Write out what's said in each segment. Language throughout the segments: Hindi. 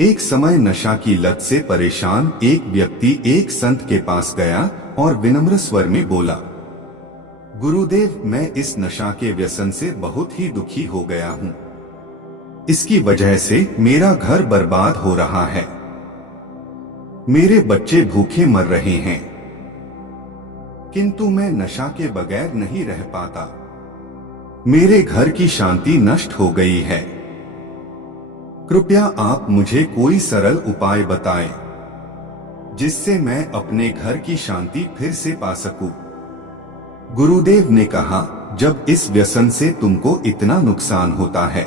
एक समय नशा की लत से परेशान एक व्यक्ति एक संत के पास गया और विनम्र स्वर में बोला, गुरुदेव, मैं इस नशा के व्यसन से बहुत ही दुखी हो गया हूँ। इसकी वजह से मेरा घर बर्बाद हो रहा है। मेरे बच्चे भूखे मर रहे हैं, किंतु मैं नशा के बगैर नहीं रह पाता। मेरे घर की शांति नष्ट हो गई है। कृपया आप मुझे कोई सरल उपाय बताएं, जिससे मैं अपने घर की शांति फिर से पा सकूं। गुरुदेव ने कहा, जब इस व्यसन से तुमको इतना नुकसान होता है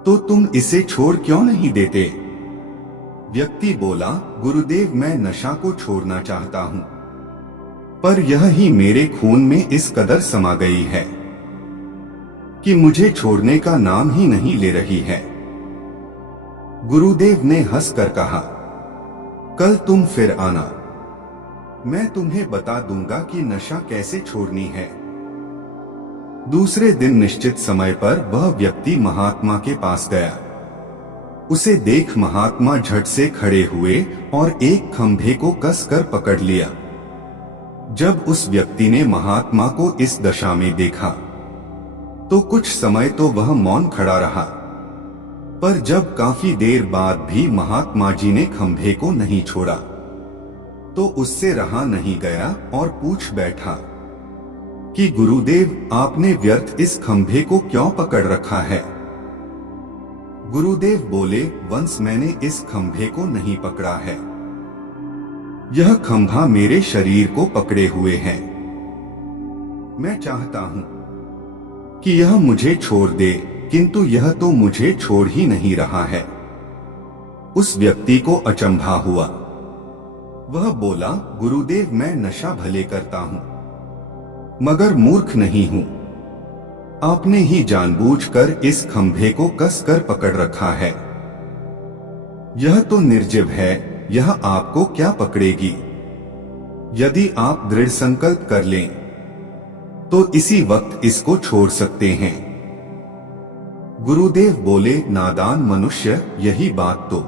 तो तुम इसे छोड़ क्यों नहीं देते? व्यक्ति बोला, गुरुदेव, मैं नशा को छोड़ना चाहता हूं, पर यह ही मेरे खून में इस कदर समा गई है कि मुझे छोड़ने का नाम ही नहीं ले रही है। गुरुदेव ने हंसकर कहा, कल तुम फिर आना, मैं तुम्हें बता दूंगा कि नशा कैसे छोड़नी है। दूसरे दिन निश्चित समय पर वह व्यक्ति महात्मा के पास गया। उसे देख महात्मा झट से खड़े हुए और एक खंभे को कसकर पकड़ लिया। जब उस व्यक्ति ने महात्मा को इस दशा में देखा तो कुछ समय तो वह मौन खड़ा रहा, पर जब काफी देर बाद भी महात्मा जी ने खंभे को नहीं छोड़ा तो उससे रहा नहीं गया और पूछ बैठा कि गुरुदेव, आपने व्यर्थ इस खंभे को क्यों पकड़ रखा है? गुरुदेव बोले, वंश मैंने इस खंभे को नहीं पकड़ा है। यह खंभा मेरे शरीर को पकड़े हुए है। मैं चाहता हूं कि यह मुझे छोड़ दे, किंतु यह तो मुझे छोड़ ही नहीं रहा है। उस व्यक्ति को अचंभा हुआ। वह बोला, गुरुदेव, मैं नशा भले करता हूं, मगर मूर्ख नहीं हूं। आपने ही जानबूझकर इस खंभे को कसकर पकड़ रखा है। यह तो निर्जीव है, यह आपको क्या पकड़ेगी? यदि आप दृढ़ संकल्प कर लें तो इसी वक्त इसको छोड़ सकते हैं। गुरुदेव बोले, नादान मनुष्य, यही बात तो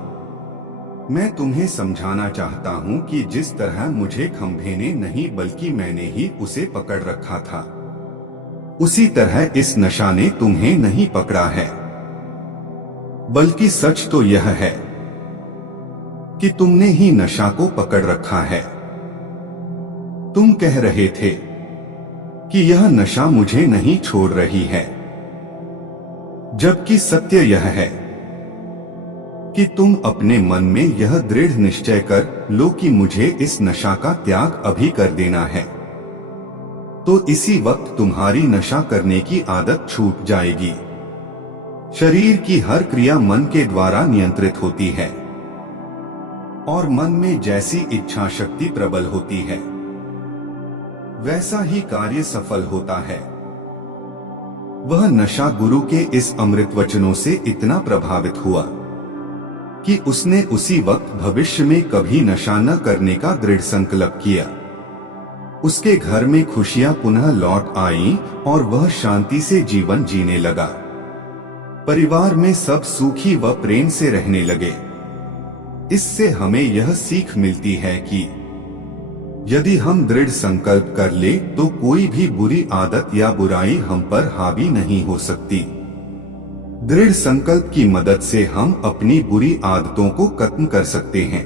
मैं तुम्हें समझाना चाहता हूं कि जिस तरह मुझे खंभे ने नहीं बल्कि मैंने ही उसे पकड़ रखा था, उसी तरह इस नशा ने तुम्हें नहीं पकड़ा है। बल्कि सच तो यह है कि तुमने ही नशा को पकड़ रखा है। तुम कह रहे थे कि यह नशा मुझे नहीं छोड़ रही है, जबकि सत्य यह है कि तुम अपने मन में यह दृढ़ निश्चय कर लो कि मुझे इस नशा का त्याग अभी कर देना है, तो इसी वक्त तुम्हारी नशा करने की आदत छूट जाएगी। शरीर की हर क्रिया मन के द्वारा नियंत्रित होती है और मन में जैसी इच्छा शक्ति प्रबल होती है, वैसा ही कार्य सफल होता है। वह नशा गुरु के इस अमृत वचनों से इतना प्रभावित हुआ कि उसने उसी वक्त भविष्य में कभी नशा न करने का दृढ़ संकल्प किया। उसके घर में खुशियां पुनः लौट आईं और वह शांति से जीवन जीने लगा। परिवार में सब सुखी व प्रेम से रहने लगे। इससे हमें यह सीख मिलती है कि यदि हम दृढ़ संकल्प कर ले तो कोई भी बुरी आदत या बुराई हम पर हावी नहीं हो सकती। दृढ़ संकल्प की मदद से हम अपनी बुरी आदतों को खत्म कर सकते हैं।